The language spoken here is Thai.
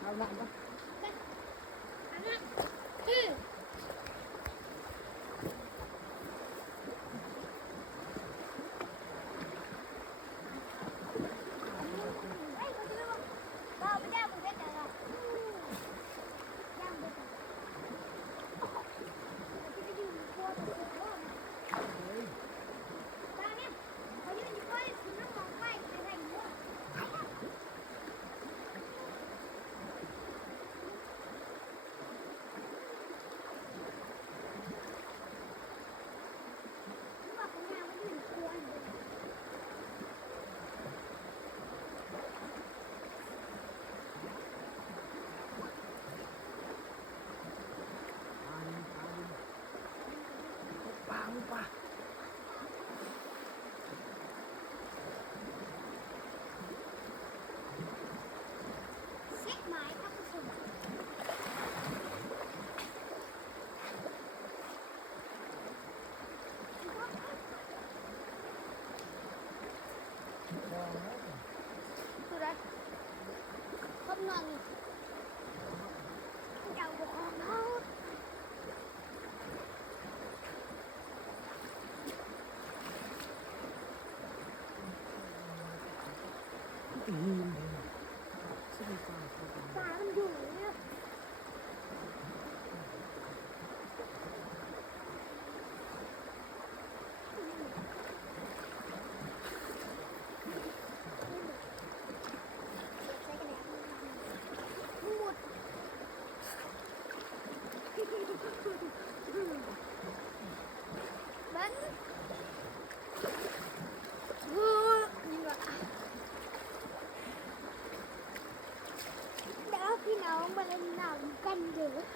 เอาละปะอันนั้นคือ ปลาปลาเซ็ตไม้ครับผู้ชมคืออะไรครบนอนนี่เจ้าบอกเขา อืมสิบปลาปลามันอยู่เนี่ยใส่กระดาษหมดบันนี่ว่ะเดี๋ยวพี่น้องมาเล่นน้ำกันเถอะ